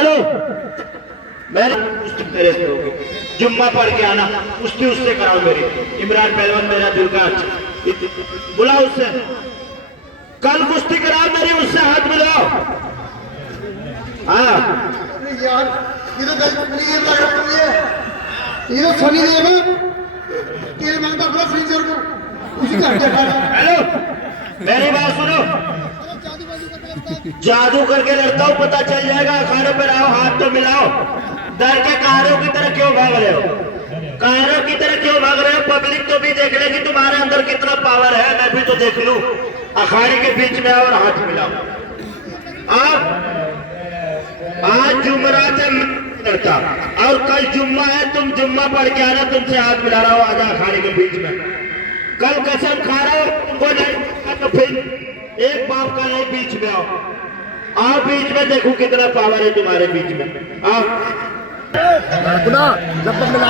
Hello, मैंने कुश्ती तेरे से होगी, जुम्मा पढ़ के आना, कुश्ती उससे कराओ मेरी। इमरान पहलवान मेरा दिल का बुलाओ उससे, कल कुश्ती कराओ मेरी, उससे हाथ मिलाओ। हाँ यार ये तो गलत ये लग रही है, ये तो सनी देव है तेरे मन का अपना फ्रीजर को उसी का देखा। हेलो, मेरी बात सुनो, जादू करके लड़ता हूँ, पता चल जाएगा। अखाड़ों पे आओ, हाथ तो मिलाओ। डर के कारों की तरह क्यों भाग रहे हो? कारों की तरह क्यों भाग रहे हो? पब्लिक तो भी देख लेगी तुम्हारे अंदर कितना पावर है, मैं भी तो देख लूं। अखाड़े के बीच में आओ और हाथ मिलाओ। आज जुमरात है लड़ता, और कल जुम्मा है, तुम जुम्मा पढ़ के आना, तुमसे हाथ मिला रहा हो। आजा अखाड़े के बीच में, कल कसम खा रहा हो तुमको नहीं तो फिर एक बाप का नहीं, बीच में आओ बीच में, देखो कितना पावर है तुम्हारे बीच में। आओ जब तक मिला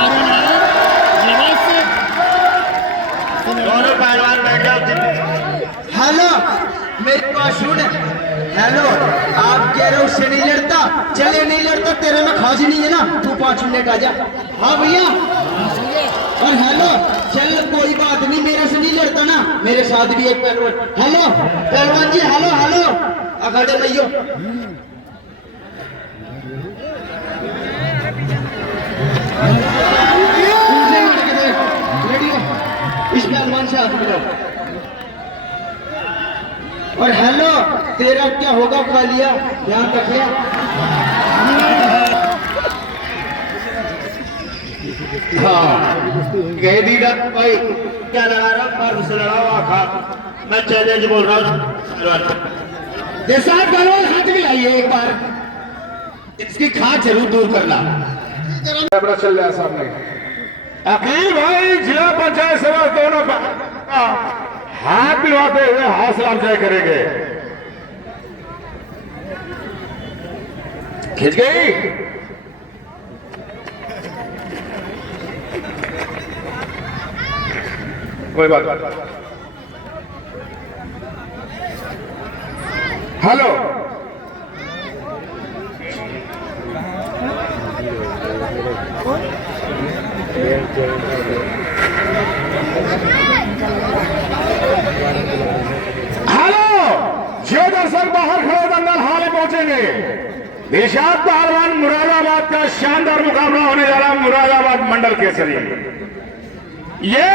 दोनों पहलवान बैठ जाओ। हेलो मेरी बात सुन। हेलो, आप कह रहे हो उससे नहीं लड़ता, चले नहीं लड़ता, तेरे में खाजी नहीं है ना, तू 5 मिनट आ जा। हाँ भैया, और हेलो चल कोई बात नहीं, मेरे से नहीं लड़ता ना, मेरे साथ भी एक पहलवान। हेलो पहलवान जी, हेलो हेलो अखाड़े भैया, इस पहलवान से हाथ मिलाओ। और हेलो, तेरा क्या होगा कालिया, ध्यान रखिया। हाँ कह दी भाई, क्या लड़ा रहा हूँ, मार से लड़ा हुआ खा, मैं चैलेंज बोल रहा हूँ। जैसा पहलवान हाथ मिलाइए एक बार, इसकी खाट जरूर दूर करना। कैमरा चल रहा है सामने। अकील भाई जिला पंचायत सभा दोनों हाथ मिलवाते हुए हौसला अफजाई करेंगे। खिंच गई, कोई बात। हेलो हेलो, जो दर्शक बाहर खड़े दंगल हाल पहुंचेंगे, दिलशाद पहलवान मुरादाबाद का शानदार मुकाबला होने जा रहा है, मुरादाबाद मंडल केसरी। ये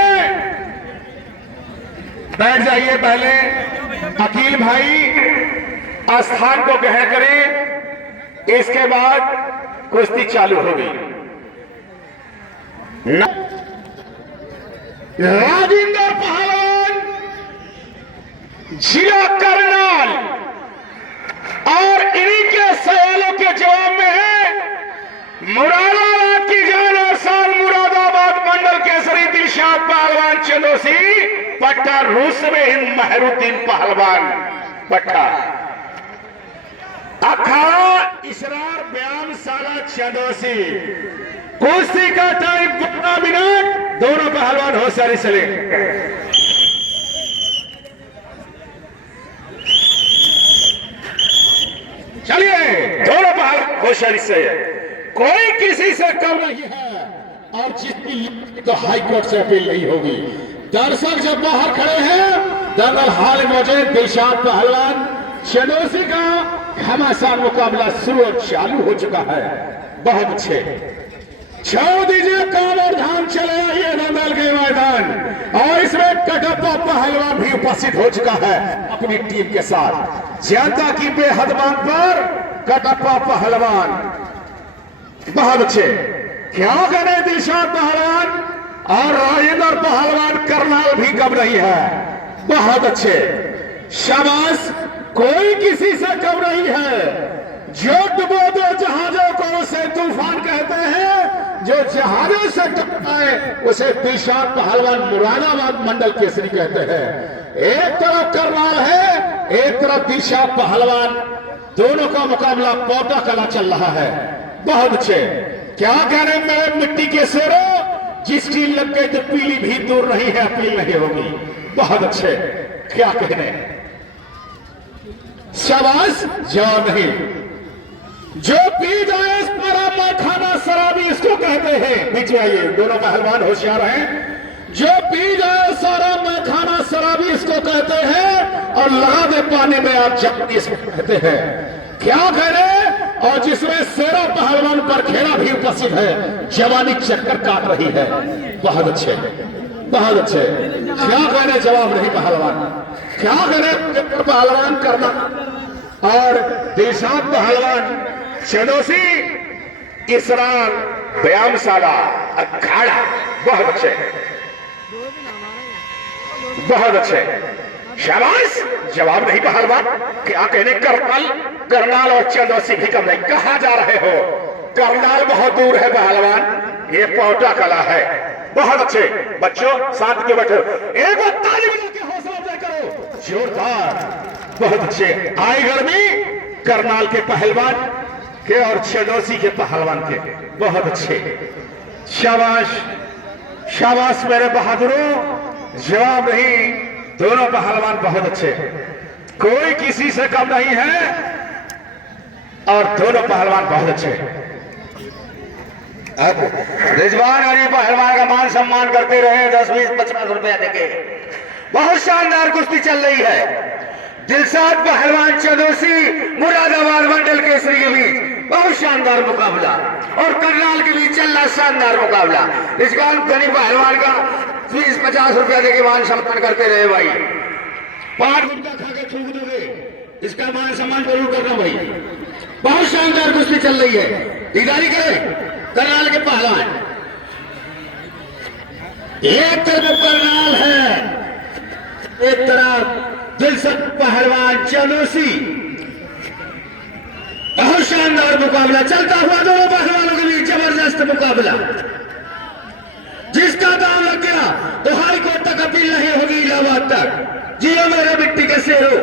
बैठ जाइए, पहले अकील भाई स्थान को ग्रहण करें, इसके बाद कुश्ती चालू होगी। राजेंद्र पहलवान जिला करनाल, और इन्हीं के सवालों के जवाब में है मुरादाबाद की जान और शान, मुरादाबाद मंडल केसरी दिलशाद पहलवान चंदोसी, पट्टा रूस में हिंद महरुद्दीन पहलवान पट्टा, अखाड़ा इसरार बयान साला चंदोसी। कुश्ती का टाइम 15 मिनट, दोनों पहलवान होशियारी चले। चलिए, दोनों पहलवान होशियारी से, कोई किसी से कम नहीं है, और जितनी तो हाईकोर्ट से अपील नहीं होगी। दर्शक जब बाहर खड़े हैं, दंगल हाल मौजूद दिलशाद पहलवान चंदोसी का घमासान मुकाबला शुरू और चालू हो चुका है। बहुत अच्छे, छोड़ दीजिए काम और धाम, चले आइए दंगल के मैदान, और इसमें कटप्पा पहलवान भी उपस्थित हो चुका है अपनी टीम के साथ। जनता की बेहद मांग पर कटप्पा पहलवान, बहुत अच्छे, क्या करें दिलशाद पहलवान और राजेंद्र पहलवान, करनाल भी कम नहीं है। बहुत अच्छे, शाबाश, कोई किसी से कम नहीं है। जो डुबो दो जहाजों को उसे तूफान कहते हैं, जो जहाजों से टकराए उसे दिलशाद पहलवान मुरादाबाद मंडल केसरी कहते हैं। एक तरफ करनाल है, एक तरफ दिलशाद पहलवान, दोनों का मुकाबला पोटा कला चल रहा है। बहुत अच्छे, क्या कह रहे हैं मेरे मिट्टी के शेरों, जिसकी लग गई तो पीली भी दूर नहीं है, अपील नहीं होगी। बहुत अच्छे, क्या कहने, शाबाश, जवाब नहीं। जो पी जाए सारा खाना शराबी इसको कहते हैं। बीच में आइए, दोनों पहलवान होशियार हैं। जो पी जाए सारा खाना शराबी इसको कहते हैं, और लगा दे पानी में आप जवानी इसको कहते हैं। क्या कह रहे? और जिसमें शेरा पहलवान पर खेड़ा भी उपस्थित है, जवानी चक्कर काट रही है। बहुत अच्छे, बहुत अच्छे। क्या कह रहे? जवाब नहीं पहलवान। क्या कह रहे? पहलवान करना और दिलशाद पहलवान चंदोसी इसरार व्यायामशाला अखाड़ा। बहुत अच्छे, बहुत अच्छे, शाबाश। जवाब नहीं पहलवान। क्या कहने? करनाल और चंदोसी भी कम नहीं। कहा जा रहे हो? करनाल बहुत दूर है पहलवान, ये पौटा कला है। बहुत अच्छे बच्चों, शांत के बैठो। एक बार ताली बजा के हौसला अफजाई करो, जोरदार। बहुत अच्छे। आई गर्मी करनाल के पहलवान के और चंदोसी के पहलवान के। बहुत अच्छे, शाबाश, शाबाश मेरे बहादुरों। जवाब नहीं, दोनों पहलवान बहुत अच्छे, कोई किसी से कम नहीं है, और दोनों पहलवान बहुत अच्छे। अब रिजवान अली पहलवान का मान सम्मान करते रहे, 10, 20, 50 रुपया देके। बहुत शानदार कुश्ती चल रही है। दिलशाद पहलवान चंदोसी मुरादाबाद मंडल केसरी के बीच बहुत शानदार मुकाबला, और करनाल के बीच चल रहा शानदार मुकाबला। रिजवान गनी पहलवान का 20-50 रुपया देके मान सम्मान करते रहे भाई। 5 रुपया खा के थूक दोगे, इसका मान सम्मान जरूर करना भाई। बहुत शानदार कुश्ती चल रही है। दीदारी करें करनाल के पहलवान। एक तरफ करनाल है, एक तरफ दिलशाद पहलवान चंदोसी। बहुत शानदार मुकाबला चलता हुआ दोनों पहलवानों के बीच जबरदस्त मुकाबला। जिसका दाम लग गया तो हाई कोर्ट तक अपील नहीं होगी, इलाहाबाद तक। जियो मेरे मिट्टी के शेरों।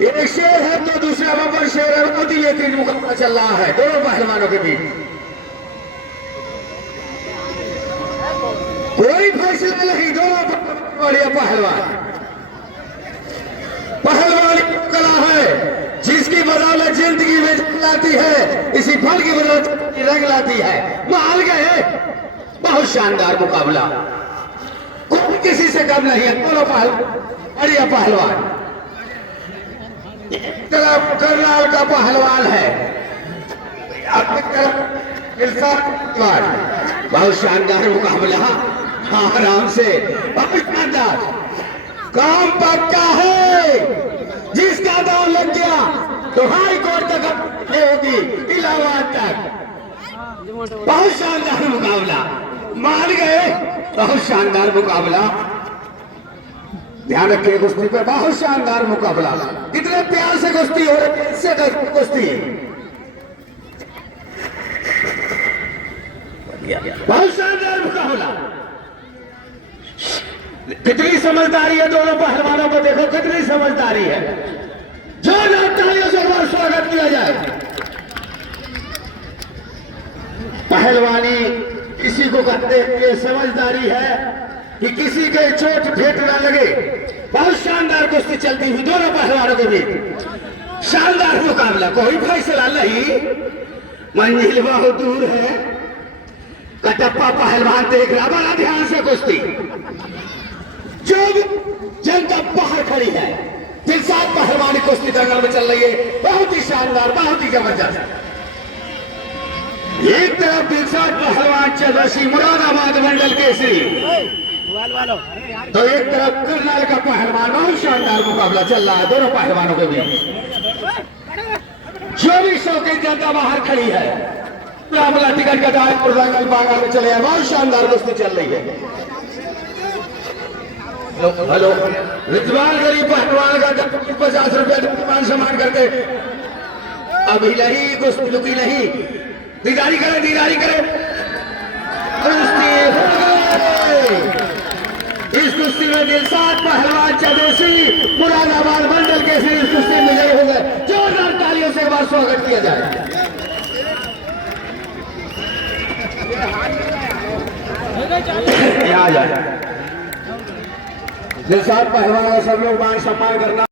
एक शेर है तो दूसरा बबर शेर है, बहुत ही बेहतरीन मुकाबला चल रहा है दोनों पहलवानों के बीच। कोई फैसला नहीं, दोनों बढ़िया पहलवान। पहलवानी कला है जिसकी बदौलत जिंदगी में जंग लाती है, इसी फल की बदौलत रंग लाती है। महल गए, बहुत शानदार मुकाबला, कोई किसी से कम नहीं है, दोनों बढ़िया पहलवान। एक तरफ करनाल का पहलवान है, अपनी तरफ दिलशाद पहलवान। बहुत शानदार मुकाबला, हाँ आराम से, बहुत शानदार। काम पक्का है, जिसका दाम लग गया तो हाई कोर्ट तक होगी, इलाहाबाद तक। बहुत शानदार मुकाबला, मान गए। बहुत शानदार मुकाबला, ध्यान रखिए कुश्ती पर। बहुत शानदार मुकाबला, कितने प्यार से कुश्ती हो रही है, इससे कुश्ती बहुत शानदार मुकाबला। कितनी समझदारी है दोनों पहलवानों को, देखो कितनी समझदारी है। जोरदार तालियों से एक बार स्वागत किया जाए। पहलवानी किसी को कहते हैं ये समझदारी है कि किसी के चोट भेंट न लगे। बहुत शानदार कुश्ती चलती हुई दोनों पहलवानों के बीच, शानदार मुकाबला, कोई फैसला नहीं, मंजिल बहुत दूर है। कटप्पा पहलवान देख रहा, बड़ा ध्यान से कुश्ती। जो जनता बाहर खड़ी है, दिलशाद पहलवानी कुश्ती दंगल में चल रही है, बहुत ही शानदार, बहुत ही जबरदस्त। एक तरफ दिलशाद पहलवान चंदोसी मुरादाबाद मंडल केसरी, तो एक तरफ करनाल का पहलवान। बहुत शानदार मुकाबला चल रहा है दोनों पहलवानों के बीच। जो भी शौकीन जनता बाहर खड़ी है, मामला टिकट कटाए और दंगल बांगल में चले, बहुत शानदार कुश्ती चल रही है। हेलो, रिजवान गरीब पहलवान का 50 रुपया मान सम्मान करके अभी नहीं, कुश्ती लुकी नहीं। दीदारी करें, दीदारी करें। इस कुश्ती में दिलशाद पहलवान चंदोसी मुरादाबाद मंडल के इस कुश्ती में जय हो गए। जोरदार तालियों से एक बार स्वागत किया जाए। दिलशाद पहलवान का सब लोग मान सम्मान करना।